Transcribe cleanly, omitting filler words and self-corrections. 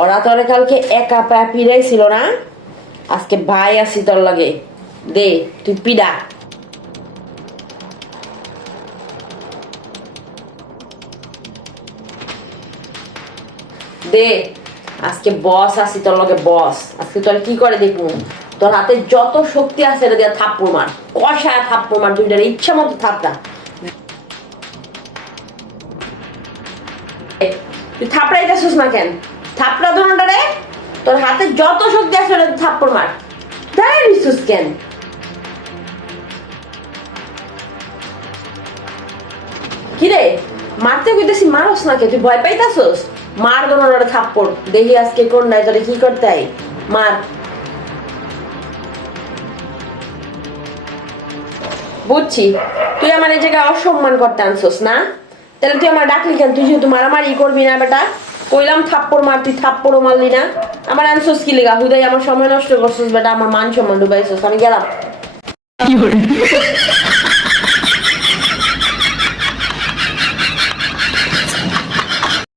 ওরা তোরে কালকে একা পায়া পিড়াইছিল না, আজকে ভাই আসি তোর লগে। দে তুই পিড়া। দে আজকে বস আসি তোর লগে, বস আজকে তোর কি করে দেখবো। তোর হাতে যত শক্তি আছে এটা দিয়ে থাপ্পড় মার, কষায় থাপ্পড় মার, দুইটার ইচ্ছা মতো থাপড়া। তুই থাপড়াইতেছিস না কেন? থাপড়া ধরনটা রে, তোর হাতে যত শক্তি আছে ওটা থাপ্পড় মার। দাঁড়িয়ে নিছিস কেন? কিরে মারতে কইতেছি মারস না কে? তুই ভয় পাইতাছস? মার ধরনটা থাপ্পড়, দেখি আজকে কোন নাই তোরে কি করতে হয়। মার। বুঝছি তুই আমার এই জায়গায় অসম্মান করতে আনছস না, তাহলে তুই আমার ডাকলি কেন? তুই যেহেতু মারামারি করবি না বেটা, কইলাম থাপ্পড় মার, তুই থাপ্পড়ও মারলি না। আমার আনছস কি লেগা? হুদাই আমার সময় নষ্ট করছস বেটা, আমার মান সম্মান ডুবাইছস। আমি গেলাম।